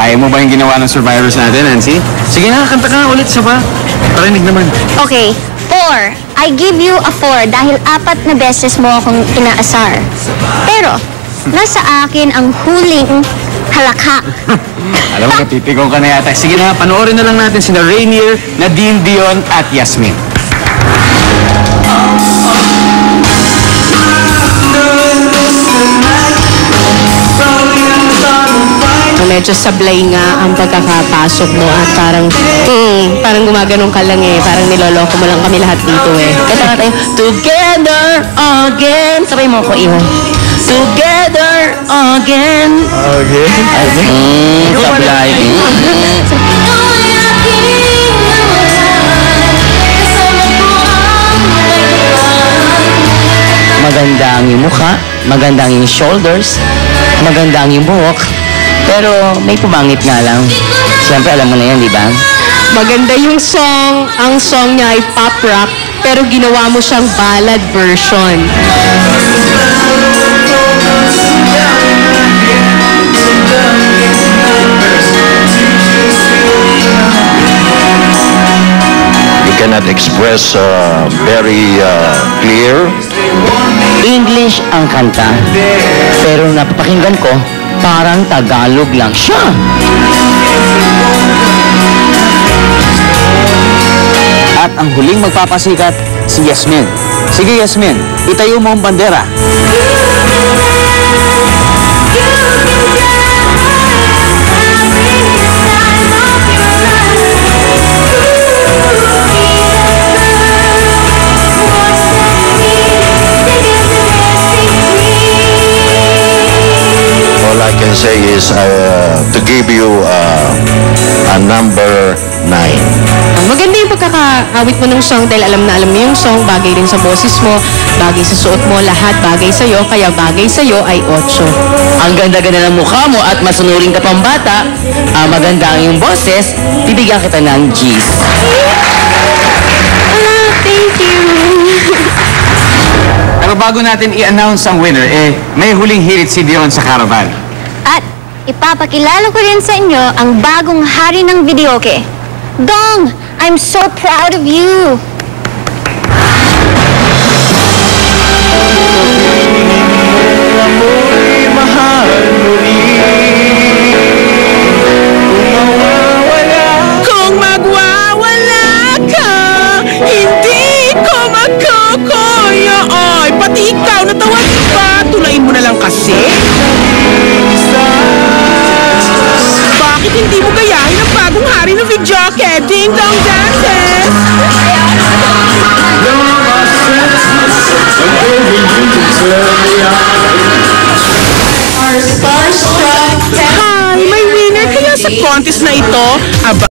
Kaya mo ba yung ginawa ng survivors natin, Nancy? Sige na, kanta ka ulit sa pa. Parinig naman. Okay, 4. I give you a 4 dahil 4 na beses mo akong inaasar. Pero, nasa akin ang huling halakha. Alam mo, napipigong ka na yata. Sige na, panoorin na lang natin sina Rainier, Nadine, Dion, at Yasmin. Medyo sablay nga ang pagkakapasok mo at parang gumaganong ka lang eh. Parang niloloko mo lang kami lahat dito eh. Kaya nga tayo, together again. Sabay mo ko, Iho. Together again. Sablay. Maganda ang iyong mukha, maganda ang iyong shoulders, maganda ang iyong buhok. Pero may pumangit nga lang. Siyempre, alam mo na yan, di ba? Maganda yung song. Ang song niya ay pop rock, pero ginawa mo siyang ballad version. You cannot express very clear. English ang kanta. Pero napapakinggan ko, parang Tagalog lang siya. At ang huling magpapasikat, si Yasmin. Sige, Yasmin, itayo mo ang bandera. All I can say is to give you a number 9. Maganda yung pagkakaawit mo ng song dahil alam na alam mo yung song, bagay rin sa boses mo, bagay sa suot mo, lahat bagay sa'yo, kaya bagay sa'yo ay 8. Ang ganda-ganda ng mukha mo at masunurin ka pang bata, maganda ang iyong boses, bibigyan kita ng G's. Thank you. Pero bago natin i-announce ang winner, may huling hirit si Dion sa Caravan. At ipapakilala ko rin sa inyo ang bagong hari ng videoke. Dong, I'm so proud of you. Kung magwawala ka, hindi ko magkukuyo. Oy, pati ikaw natawag pa. Tulain mo na lang kasi. Bakit hindi mo gayahin ang bagong hari ng videoke? Ding Dong Dances! Hi, may winner kaya sa contest na ito. Aba,